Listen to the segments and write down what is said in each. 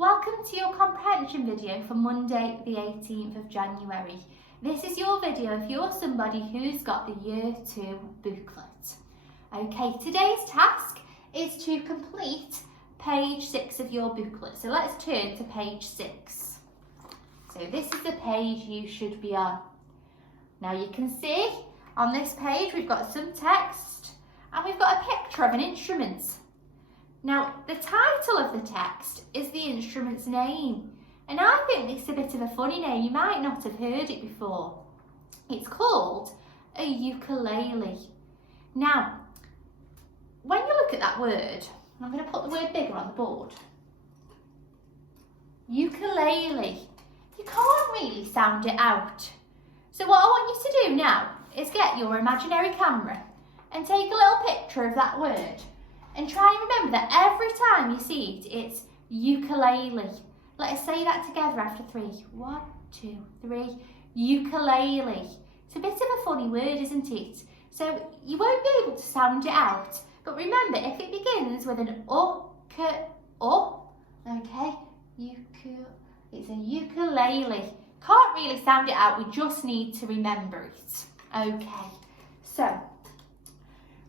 Welcome to your comprehension video for Monday the 18th of January. This is your video if you're somebody who's got the Year 2 booklet. Okay, today's task is to complete page 6 of your booklet. So let's turn to page 6. So this is the page you should be on. Now you can see on this page we've got some text and we've got a picture of an instrument. Now, the title of the text is the instrument's name, and I think it's a bit of a funny name. You might not have heard it before. It's called a ukulele. Now, when you look at that word, I'm going to put the word bigger on the board. Ukulele. You can't really sound it out. So what I want you to do now is get your imaginary camera and take a little picture of that word. And try and remember that every time you see it, it's ukulele. Let us say that together after 3. 1, 2, 3. Ukulele. It's a bit of a funny word, isn't it? So you won't be able to sound it out. But remember, if it begins with an okay, it's a ukulele. Can't really sound it out, we just need to remember it. Okay, so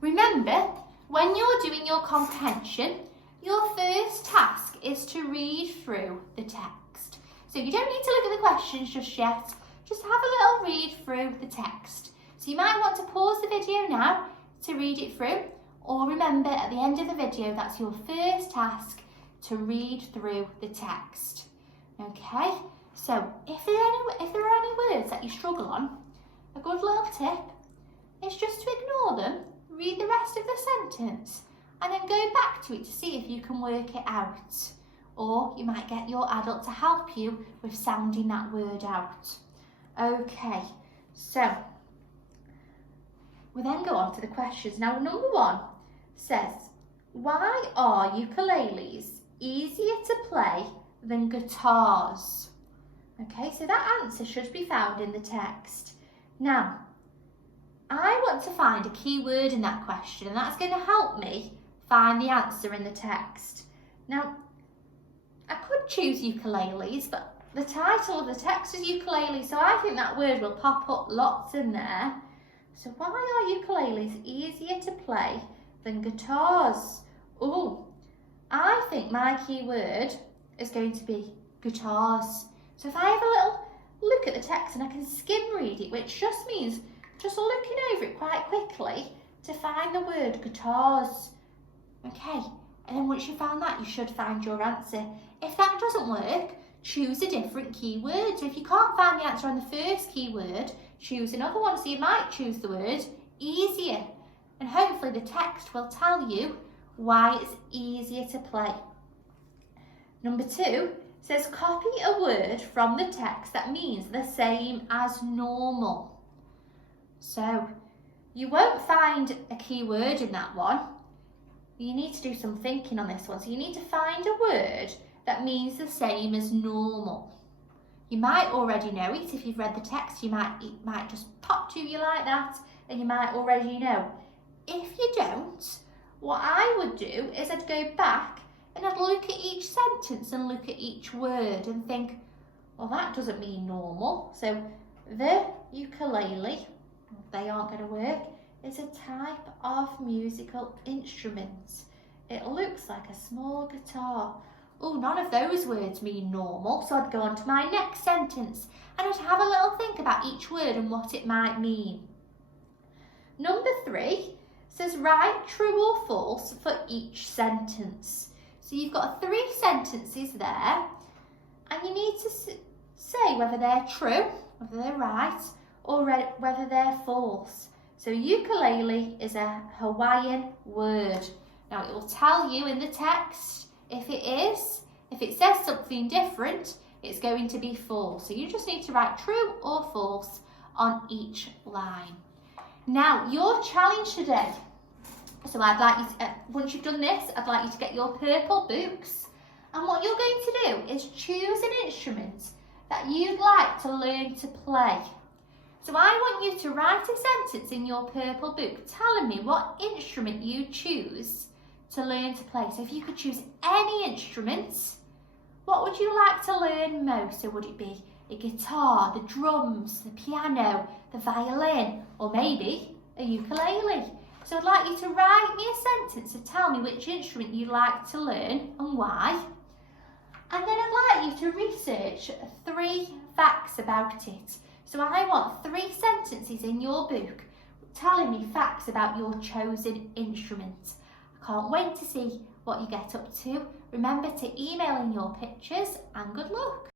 remember, when you're doing your comprehension, your first task is to read through the text. So you don't need to look at the questions just yet. Just have a little read through the text. So you might want to pause the video now to read it through, or remember at the end of the video, that's your first task, to read through the text. Okay, so if there are any words that you struggle on, a good little tip is just to ignore them. Read the rest of the sentence and then go back to it to see if you can work it out. Or you might get your adult to help you with sounding that word out. Okay, so we then go on to the questions. Now, number 1 says, why are ukuleles easier to play than guitars? Okay, so that answer should be found in the text. Now, I want to find a key word in that question, and that's going to help me find the answer in the text. Now, I could choose ukuleles, but the title of the text is ukulele, so I think that word will pop up lots in there. So why are ukuleles easier to play than guitars? Oh, I think my key word is going to be guitars. So if I have a little look at the text and I can skim read it, which just means just looking over it quite quickly to find the word guitars. Okay, and then once you found that, you should find your answer. If that doesn't work, choose a different keyword. So if you can't find the answer on the first keyword, choose another one. So you might choose the word easier. And hopefully the text will tell you why it's easier to play. Number 2 says copy a word from the text that means the same as normal. So you won't find a key word in that one. You need to do some thinking on this one. So you need to find a word that means the same as normal. You might already know it if you've read the text. It might just pop to you like that, and you might already know. If you don't, what I would do is I'd go back and I'd look at each sentence and look at each word and think, well, that doesn't mean normal. So the ukulele, they aren't going to work. It's a type of musical instrument. It looks like a small guitar. Oh, none of those words mean normal. So I'd go on to my next sentence and I'd have a little think about each word and what it might mean. Number 3 says write true or false for each sentence. So you've got 3 sentences there and you need to say whether they're true, whether they're right, or whether they're false. So ukulele is a Hawaiian word. Now it will tell you in the text if it is. If it says something different, it's going to be false. So you just need to write true or false on each line. Now your challenge today. So I'd like you to, once you've done this, I'd like you to get your purple books. And what you're going to do is choose an instrument that you'd like to learn to play. So I want you to write a sentence in your purple book telling me what instrument you choose to learn to play. So if you could choose any instrument, what would you like to learn most? So would it be a guitar, the drums, the piano, the violin, or maybe a ukulele? So I'd like you to write me a sentence to tell me which instrument you'd like to learn and why. And then I'd like you to research 3 facts about it. So I want 3 sentences in your book telling me facts about your chosen instrument. I can't wait to see what you get up to. Remember to email in your pictures and good luck.